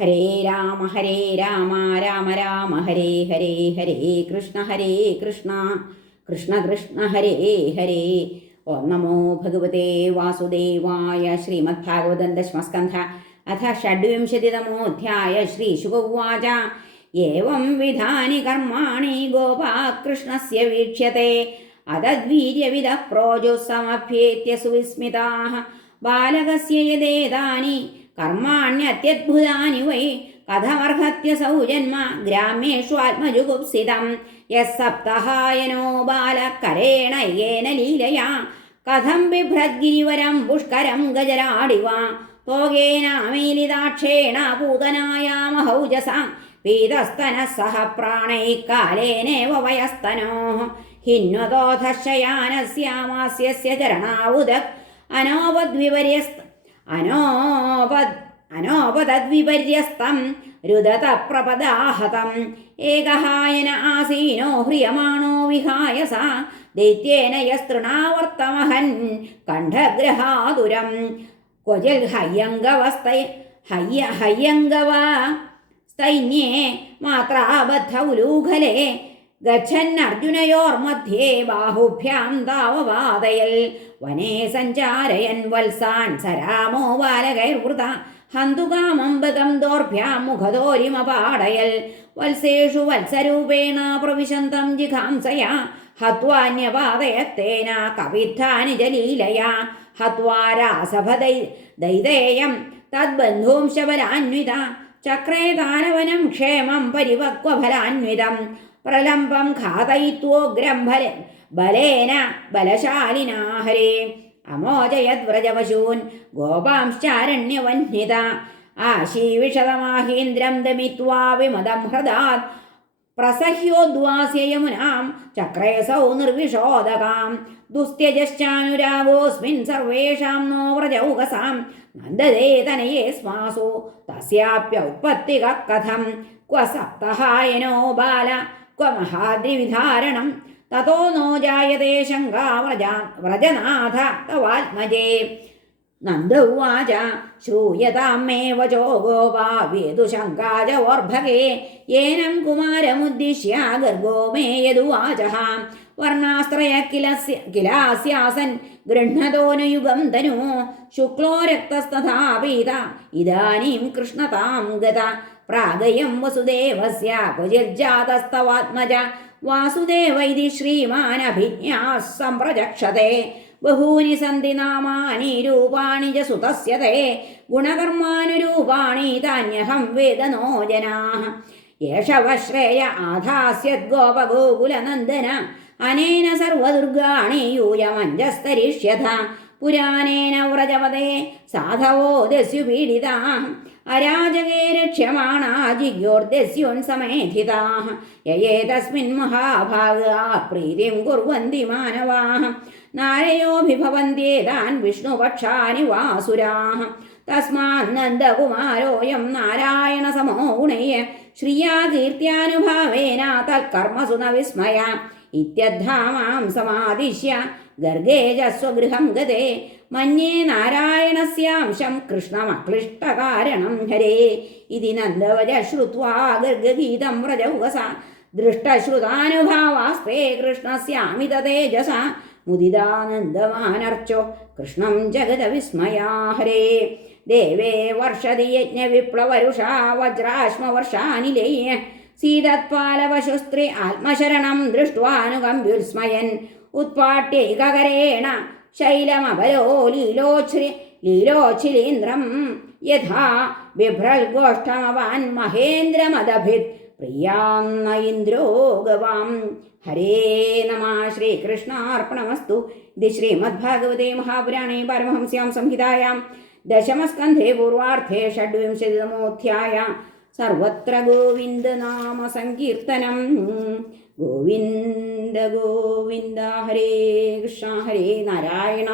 ഹരേ രാമ ഹരേ രാമ രാമ രാമ ഹരേ ഹരേ ഹരേ കൃഷ്ണ ഹരേ കൃഷ്ണ കൃഷ്ണ കൃഷ്ണ ഹരേ ഹരേ. ഓം നമോ ഭഗവതേ വാസുദേവായ ശ്രീമദ് ഭാഗവതം ദശമസ്കന്ധ അഥ ഷഡ്വിംശതിതമോധ്യായ ശ്രീശുക ഉവാച ഏവം വിധാനി കർമാണി ഗോപാകൃഷ്ണസ്യ വീക്ഷ്യത്തെ. അതദ്വീര്യവിധ പ്രോജുസമഭ്യേത്യ സുവിസ്മിതാ ബാലകസ്യ യദേതാനി കർമാണ്യ അത്യത്ഭുതാനി വൈ കഥമർഹത്യ സൗജന്മ ഗ്രാമേഷു ആത്മജുഗുപ്സിതം യസപ്തഹായനോ ബാലകരേണ ഏന ലീലയാ കഥം ബിഭ്രദ്ഗിരിവരം പുഷ്കരം ഗജരാടിവ തോകേനാമീലിതാക്ഷേണ പൂതനായാമഹൗജസാം പീതസ്തനഃ സഹ പ്രാണൈ കാലേനേവ വയസ്തനോ ഹിന്വതോധശയാനസ്യാമാസ്യസ്യ ചരണാവുദക് അനോപദ്വിപര്യസ്ത അനോപദ് അനോപതദ്വിപര്യസ്തം രുദതപ്രപദാഹതം. ഏകഹായന ആസീനോ ഹ്രിയമാണോ വിഹായ സ ദൈത്യേന യസ്തൃണാവർത്തമഹൻ കണ്ഠഗ്രഹാതുരം കൊജൽ ഹയ്യങ്കവസ്ത ഹയ്യ ഹയ്യങ്കവ. സ്തൈന്യേ മാത്രാബദ്ധ ഉലൂഖലേ ഗച്ഛന്നർജുനയോർമധ്യേ ബാഹുഭ്യാം താവവാതയൽ വനേ സഞ്ചാരയൻ വത്സാൻ സരാമോ ബാലകൈർവൃത ഹന്തുകാമംബകം ദോർഭ്യാം മുഖദോരിമപാടയൽ. വത്സേഷു വത്സരൂപേണ പ്രവിശന്തം ജിഘാംസയാ. ഹത്വാന്യപാതയത്തേന കവിദ്ധാനി ജലീലയാ ഹത്വാരാസഭദൈ ദൈതേയം തദ്ബന്ധൂം ശബലാന്വിത. ചക്രേ ദാനവനം ക്ഷേമം പരിപക്വഫലാന്വിതം. പ്രലംബം ഘാതയിത്വോഗ്രം ബല ബലേന ബലശാലിനാഹരേ അമോചയദ്വ്രജപശൂൻ ഗോപാംശ്ചാരണ്യവന്യത ആശീവിഷതമാഹീന്ദ്രം ദമിത്വാ വിമതം ഹൃദാത്. പ്രസഹ്യോദ്വാസ്യയമുനാം ചക്രേസൗ നിർവിഷോദകാം. ദുസ്ത്യജശ്ചാനുരാഗോസ്മിൻ സർവേഷാം നോ വ്രജൗകസാം നന്ദതേ തനയേ സ്മാസു തസ്യാപ്യൗത്പത്തിക കഥം ക്വ സപ്തഹായനോ ബാല. ക്വ മഹാദ്രിവിധാരണം തതോ നോ ജായതേ ശങ്കാ വ്രജ വ്രജനാഥ തവാത്മജേ. നന്ദ ഉവാച ശ്രൂയതാം മേ വചോ ഗോപാ വേദുശങ്കാജോർഭകേ ഏനം കുമാരമുദ്ദിശ്യ ഗർഗോ മേ യദുവാച വർണാസ്ത്രയ കിലസ്യ കിലാസ്യാസൻ ഗൃഹതോനുയുഗം തനു ശുക്ലോ രക്തസ്തഥാ പീത ഇതാനീം കൃഷ്ണതാം ഗത. പ്രാഗയം വസുദേവസ്യ ക്വചിർജാതസ്തവാത്മജ വാസുദേവ ഇതി ശ്രീമാനഭിജ്ഞാ സംപ്രചക്ഷത്തെ ബഹൂനി സന്ധി നാമാനി രൂപാണി ച സുതസ്യ ഗുണകർമാനുരൂപാണി താന്യഹം വേദനോ ജനാഃ യേഷവശ്രേയ ആധാസ്യദ്ഗോപഗോകുലനന്ദന അനേന സർവദുർഗാണി യൂയമഞ്ജസ്തരിഷ്യഥ പുരാണേന വ്രജപദേ സാധവോ ദസ്യു ദസ്യുപീഡിതാ അരാജകേ രക്ഷ്യമാണാ ജിഗ്യോർദസ്യോൻ സമേധിതാ. യയേ മഹാഭാഗാ പ്രീതിം കുർവന്തി മാനവാ. നാരയോഭിഭവന്ത്യേതാൻ വിഷ്ണുപക്ഷാനി വാസുരാ തസ്മാന്നന്ദകുമാരോയം നാരായണ സമോ ഗുണയ ശ്രിയാ കീർത്തിയാനുഭാവേന തൽക്കർമ്മസു ന വിസ്മയ ഇത്യദ്ധാമാം സമാദിശ്യ ഗർഗേജ സ്വഗൃഹം ഗതേ. മന്യേ നാരായണസ്യാംശം കൃഷ്ണമക്ലിഷ്ടകാരണം ഹരേ. ഇതി നന്ദവജ ശ്രുത്വാ ഗർഗഗീതം വ്രജൗകസ ദൃഷ്ടശ്രുതാനുഭാവാസ്തേ കൃഷ്ണസ്യാമിത തേജസ. മുദിതാനന്ദമാനർച്ചോ കൃഷ്ണം ജഗതവിസ്മയാ ഹരേ. ദേവേ വർഷതി യജ്ഞവിപ്ലവരുഷാ വജ്രാശ്മവർഷാനിലയ सीदत्पालवशुस्त्री आत्मशरणं दृष्ट्वानुगम्भ्युस्मयन् उत्पाट्यैककरेण शैलमबलो लीलोच्छ्रि लीलोच्छिलीन्द्रं यथा बिभ्रल्गोष्ठमवान् महेन्द्रमदभित् प्रियाँ न इन्द्रो गवां हरे नमः श्रीकृष्णार्पणमस्तु। इति श्रीमद्भागवते महापुराणे परमहंस्यां संहितायां दशमस्कन्धे पूर्वार्थे षड्विंशतितमोऽध्यायाम् സർവത്ര ഗോവിന്ദ നാമ സങ്കീർത്തനം. ഗോവിന്ദ ഗോവിന്ദ ഹരേ കൃഷ്ണ ഹരേ നാരായണ.